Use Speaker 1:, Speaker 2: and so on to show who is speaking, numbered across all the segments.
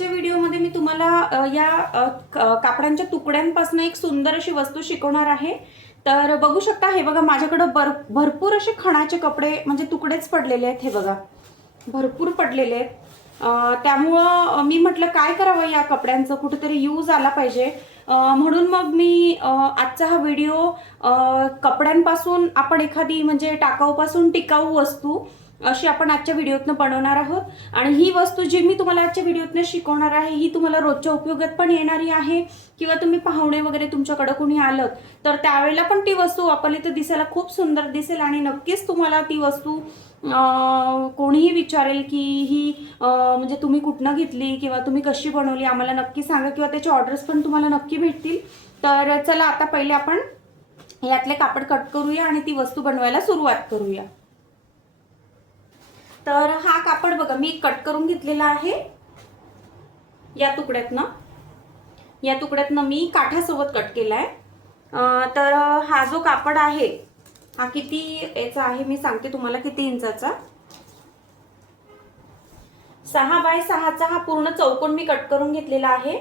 Speaker 1: आजच्या व्हिडिओमध्ये मी तुम्हाला या कापडांच्या तुकड्यांपासून एक सुंदर अशी वस्तू शिकवणार आहे. तर बघू शकता हे बघा माझ्याकडं भर भरपूर असे खणाचे कपडे म्हणजे तुकडेच पडलेले आहेत हे बघा. भरपूर पडलेले आहेत. त्यामुळं मी म्हटलं काय करावं या कपड्यांचं? कुठेतरी यूज आला पाहिजे. म्हणून मग मी आजचा हा व्हिडिओ कपड्यांपासून आपण एखादी म्हणजे टाकाऊपासून टिकाऊ वस्तू अशी आपण आजच्या व्हिडिओतनं बनवणार आहोत. आणि ही वस्तू जी मी तुम्हाला आजच्या व्हिडिओतनं शिकवणार आहे ही तुम्हाला रोजच्या उपयोगात पण येणारी आहे. किंवा तुम्ही पाहुणे वगैरे तुमच्याकडं कुणी आलं तर त्यावेळेला पण ती वस्तू वापरली तर दिसायला खूप सुंदर दिसेल आणि नक्कीच तुम्हाला ती वस्तू कोणीही विचारेल की ही म्हणजे तुम्ही कुठनं घेतली किंवा तुम्ही कशी बनवली आम्हाला नक्की सांगा किंवा त्याचे ऑर्डर्स पण तुम्हाला नक्की भेटतील. तर चला आता पहिले आपण यातले कापड कट करूया आणि ती वस्तू बनवायला सुरुवात करूया. तर हा कापड बघा मी कट करून घेतलेला आहे. या तुकड्यातनं. या तुकड्यातनं मी काठासोबत कट केलाय. आहे तर हा जो कापड आहे हा किती याचा आहे मी सांगते तुम्हाला किती इंचाचा? सहा बाय सहाचा हा पूर्ण चौकोन मी कट करून घेतलेला आहे.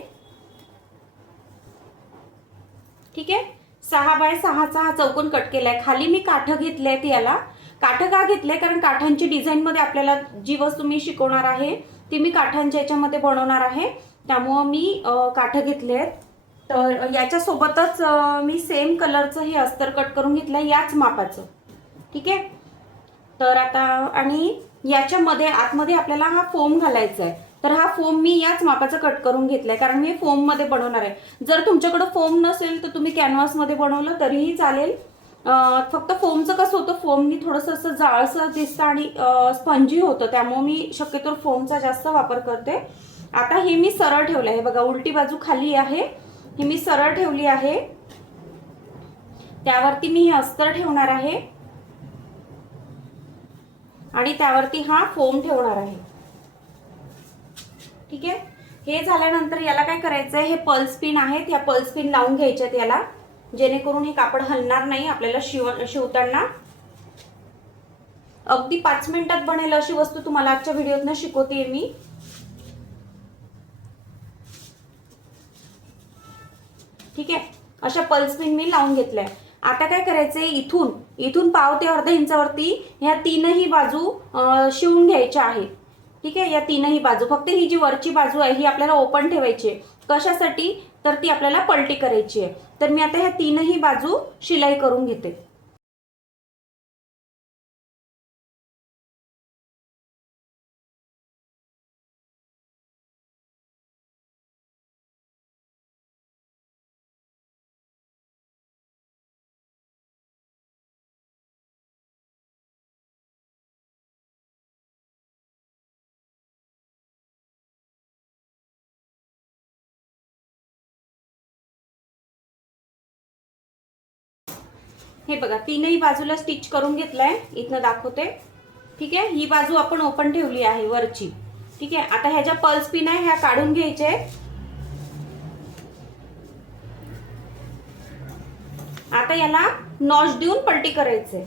Speaker 1: ठीक आहे? सहा बाय सहाचा हा चौकोन कट केलाय. खाली मी काठ घेतले आहेत याला काठ का घेतले? कारण काठांची डिझाईन मध्ये आपल्याला जी वस्तू मी शिकवणार आहे ती मी काठांच्या याच्यामध्ये बनवणार आहे. त्यामुळं मी काठं काठ घेतले आहेत. तर याच्यासोबतच मी सेम कलरचं हे अस्तर कट करून घेतलं याच मापाचं. ठीक आहे? तर आता आणि याच्यामध्ये आतमध्ये आपल्याला हा फोम घालायचा आहे तर हा फोम मी याच मापाचा कट करून घेतलाय कारण मी फोममध्ये बनवणार आहे. जर तुमच्याकडं फोम नसेल तर तुम्ही कॅनव्हासमध्ये बनवलं तरीही चालेल. फक्त फोमचं कसं होतं फोमनी थोडंसं असं जाळसं दिसतं आणि स्पंजी होतं. त्यामुळे मी शक्यतो फोमचा जास्त वापर करते. आता हे मी सरळ ठेवलं आहे बघा उलटी बाजू खाली आहे. ही मी सरळ ठेवली आहे. त्यावरती मी हे अस्तर ठेवणार आहे. आणि त्यावरती हा फोम ठेवणार आहे. ठीक आहे? हे झाल्यानंतर याला काय करायचंय? हे पल्स पिन आहेत. ह्या पल्स पिन लावून घ्यायच्यात याला. जेणेकरून हे कापड हलणार नाही आपल्याला शिव शिवताना. अगदी पाच मिनिटात बनेल अशी वस्तू तुम्हाला आजच्या व्हिडिओतनं शिकवते मी. ठीक आहे? अशा पल्स पिन मी लावून घेतल्या. आता काय करायचंय? इथून इथून पाव ते अर्धा इंचावरती ह्या तीनही बाजू शिवून घ्यायच्या आहेत ठीक आहे? या तीनही बाजू फक्त ही जी वरची बाजू आहे ही आपल्याला ओपन ठेवायची आहे. कशासाठी? तर ती आपल्याला पलटी करायची आहे. तर मी आता ह्या तीनही बाजू शिलाई करून घेते. हे बघा तीनही बाजूला स्टिच करून घेतलाय. इथनं दाखवते. ठीक आहे? ही बाजू आपण ओपन ठेवली आहे वरची. ठीक आहे? आता ह्या ज्या पल्स पिन आहे ह्या काढून घ्यायच्या आहेत. आता याला नॉच देऊन पलटी करायचंय.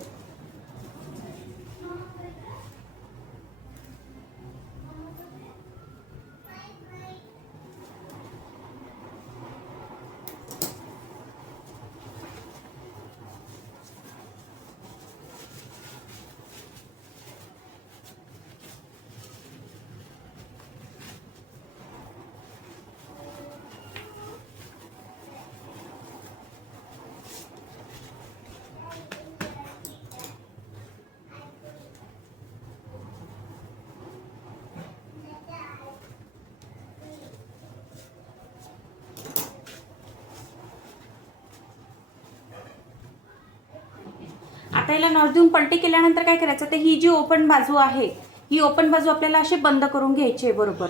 Speaker 1: आता नॉर्थ देऊन पलटी केल्यानंतर काय करायचं? तर ही जी ओपन बाजू आहे ही ओपन बाजू आपल्याला अशी बंद करून घ्यायची आहे बरोबर?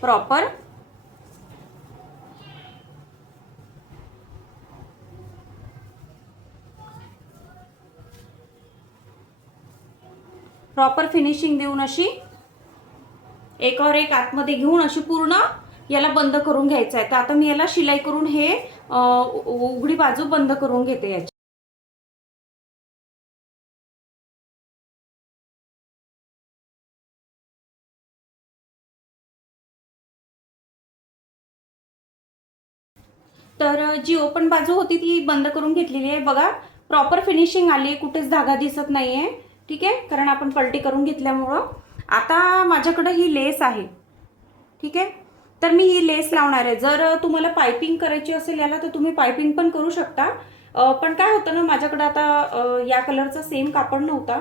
Speaker 1: प्रॉपर प्रॉपर फिनिशिंग देऊन अशी एकावर एक आतमध्ये घेऊन अशी पूर्ण याला बंद करून घ्यायचं आहे. तर आता मी याला शिलाई करून हे उघडी बाजू बंद करून घेते याची. तर जी ओपन बाजू होती ती बंद करून घेतलेली आहे. बघा प्रॉपर फिनिशिंग आली आहे. कुठेच धागा दिसत नाही आहे ठीक आहे? कारण आपण पलटी करून घेतल्यामुळं. आता माझ्याकडं ही लेस आहे. ठीक आहे? तर मी ही लेस लावणार आहे. जर तुम्हाला पायपिंग करायची असेल याला तर तुम्ही पायपिंग पण करू शकता. पण काय होतं ना माझ्याकडं आता या कलरचा सेम कापड नव्हता.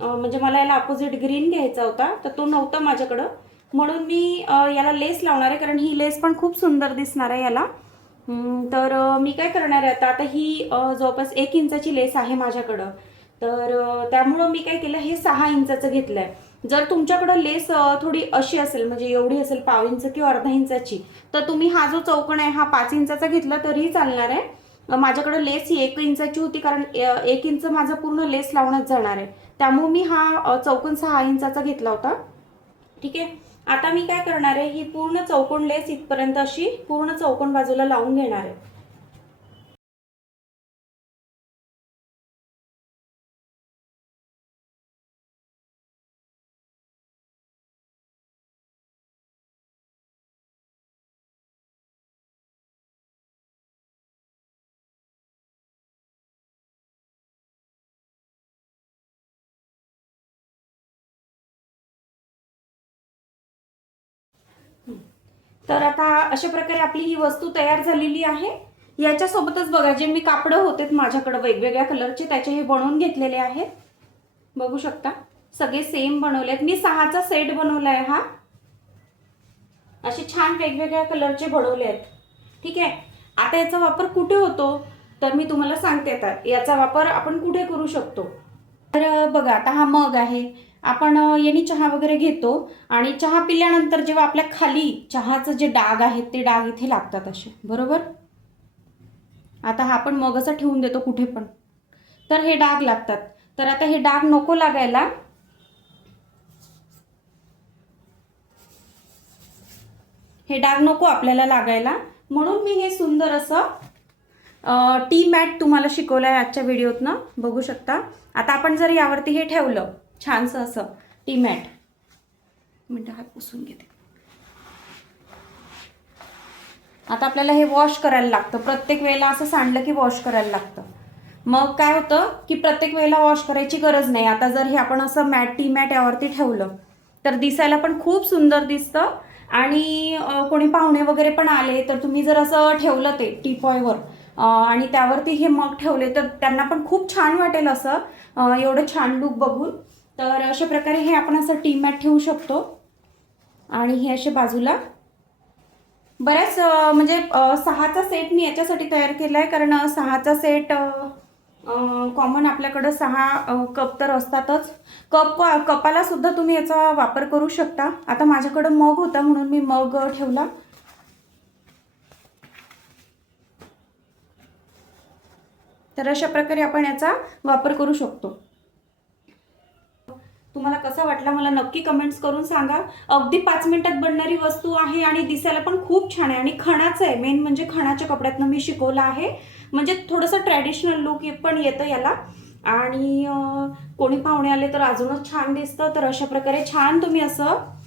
Speaker 1: म्हणजे मला याला अपोजिट ग्रीन घ्यायचा होता तर तो नव्हता माझ्याकडं. म्हणून मी याला लेस लावणार आहे कारण ही लेस पण खूप सुंदर दिसणार आहे याला. तर मी काय करणार आहे आता? आता ही जवळपास एक इंचाची लेस आहे माझ्याकडं. तर त्यामुळं मी काय केलं हे सहा इंचाचं घेतलं आहे जर तुमच्याकडं लेस थोडी अशी असेल म्हणजे एवढी असेल पाव इंच किंवा अर्धा इंचाची तर तुम्ही हा जो चौकण आहे हा पाच इंचाचा घेतला तरीही चालणार आहे. माझ्याकडं लेस ही एक इंचाची होती कारण एक इंच माझा पूर्ण लेस लावण्यात जाणार आहे. त्यामुळे मी हा चौकण सहा इंचाचा घेतला होता. ठीक आहे? आता मी काय करणार आहे ही पूर्ण चौकोन लेस इथपर्यंत अशी पूर्ण चौकोन बाजूला लावून घेणार आहे. तर आता अशा प्रकारे आपली ही वस्तू तयार झालेली आहे. याच्यासोबतच बघा जे मी कापडं होते माझ्याकडे वेगवेगळ्या कलरचे त्याचे हे बनवून घेतलेले आहेत. बघू शकता सगळे सेम बनवले आहेत मी सहाचा सेट बनवला आहे हा. असे छान वेगवेगळ्या कलरचे बनवले आहेत. ठीक आहे? आता याचा वापर कुठे होतो? तर मी तुम्हाला सांगते आता. याचा वापर आपण कुठे करू शकतो? तर बघा आता हा मग आहे. आपण यांनी चहा वगैरे घेतो आणि चहा पिल्यानंतर जेव्हा आपल्या खाली चहाचं जे डाग आहेत ते डाग इथे लागतात असे बरोबर? आता हा आपण मगचा ठेवून देतो कुठे पण. तर हे डाग लागतात. तर आता हे डाग नको लागायला. हे डाग नको आपल्याला लागायला. म्हणून मी हे सुंदर असं टी मॅट तुम्हाला शिकवलं आहे आजच्या व्हिडिओतनं. बघू शकता. आता आपण जर यावरती हे ठेवलं छानसं असं टीमॅट मिनटं हात पुसून घेते. आता आपल्याला हे वॉश करायला लागतं. प्रत्येक वेळेला असं सांडलं की वॉश करायला लागतं. मग काय होतं की प्रत्येक वेळेला वॉश करायची गरज नाही. आता जर हे आपण असं मॅट टी मॅट यावरती ठेवलं तर दिसायला पण खूप सुंदर दिसतं. आणि कोणी पाहुणे वगैरे पण आले तर तुम्ही जर असं ठेवलं ते टीपॉयवर आणि त्यावरती हे मग ठेवले तर त्यांना पण खूप छान वाटेल असं. एवढं छान लुक बघून. तर अशा प्रकारे हे आपण असं टी मॅट ठेवू शकतो. आणि हे असे बाजूला. बऱ्याच म्हणजे सहाचा सेट मी याच्यासाठी तयार केला आहे कारण सहाचा सेट कॉमन आपल्याकडं सहा कप तर असतातच. कप कपाला सुद्धा तुम्ही याचा वापर करू शकता. आता माझ्याकडं मग होता म्हणून मी मग ठेवला. तर अशा प्रकारे आपण याचा वापर करू शकतो. तुम्हाला कसा वाटला मला नक्की कमेंट्स करून सांगा. अगदी पाच मिनिटात बनणारी वस्तू आहे आणि दिसायला पण खूप छान आहे आणि खणाचं आहे. मेन म्हणजे खणाच्या कपड्यातनं मी शिकवलं आहे. म्हणजे थोडंसं ट्रॅडिशनल लुक पण येतं याला. आणि कोणी पाहुणे आले तर अजूनच छान दिसतं. तर अशा प्रकारे छान तुम्ही असं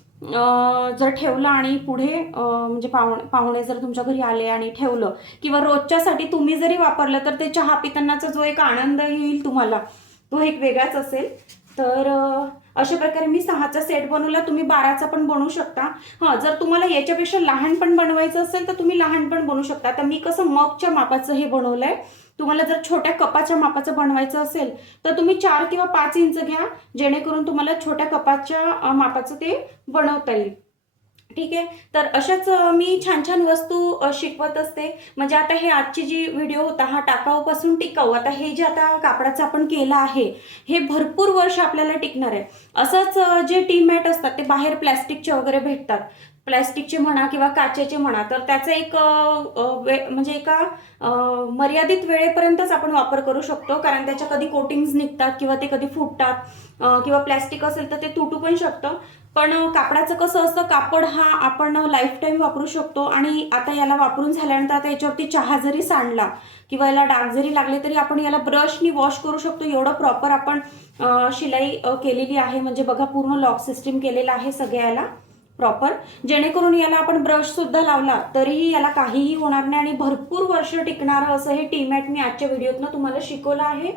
Speaker 1: जर ठेवलं आणि पुढे म्हणजे पाहुणे पाहुणे जर तुमच्या घरी आले आणि ठेवलं किंवा रोजच्यासाठी तुम्ही जरी वापरलं तर ते चहा पितानाचा जो एक आनंद येईल तुम्हाला तो एक वेगळाच असेल. तर अशा प्रकारे मी सहाचा सेट बनवला. तुम्ही बाराचा पण बनवू शकता. हां जर तुम्हाला याच्यापेक्षा लहान पण बनवायचं असेल तर तुम्ही लहान पण बनवू शकता. तर मी कसं मगच्या मापाचं हे बनवलं आहे तुम्हाला जर छोट्या कपाच्या मापाचं बनवायचं असेल तर तुम्ही चार किंवा पाच इंच घ्या. जेणेकरून तुम्हाला छोट्या कपाच्या मापाचं ते बनवता येईल. ठीक आहे? तर अशाच मी छान छान वस्तू शिकवत असते. म्हणजे आता हे आजची जी व्हिडिओ होता हा टाकाऊपासून टिकाऊ. आता हे जे आता कापडाचं आपण केलं आहे हे भरपूर वर्ष आपल्याला टिकणार आहे. असंच जे टी मॅट असतात ते बाहेर प्लॅस्टिकचे वगैरे भेटतात. प्लॅस्टिकचे म्हणा किंवा काचेचे म्हणा तर त्याचा एक वे म्हणजे एका मर्यादित वेळेपर्यंतच आपण वापर करू शकतो. कारण त्याच्या कधी कोटिंग्स निघतात किंवा ते कधी फुटतात किंवा प्लॅस्टिक असेल तर ते तुटू पण शकतं. पण कापडाचं कसं असतं कापड हा आपण लाईफ टाईम वापरू शकतो आणि आता याला वापरून झाल्यानंतर आता याच्यावरती चहा जरी सांडला किंवा याला डाग जरी लागले तरी आपण याला ब्रशनी वॉश करू शकतो. एवढं प्रॉपर आपण शिलाई केलेली आहे. म्हणजे बघा पूर्ण लॉक सिस्टीम केलेलं आहे सगळ्याला प्रॉपर जेणेकरून याला आपण ब्रशसुद्धा लावला तरीही याला काहीही होणार नाही आणि भरपूर वर्ष टिकणारं असं हे टीमॅट मी आजच्या व्हिडिओतनं तुम्हाला शिकवलं आहे.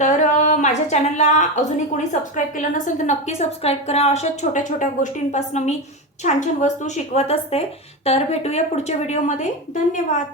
Speaker 1: तर माझ्या चॅनलला अजूनही कोणी सबस्क्राईब केलं नसेल तर नक्की सबस्क्राईब करा. अशा छोट्या छोट्या गोष्टींपासून मी छान छान वस्तू शिकवत असते. तर भेटूया पुढच्या व्हिडिओमध्ये धन्यवाद.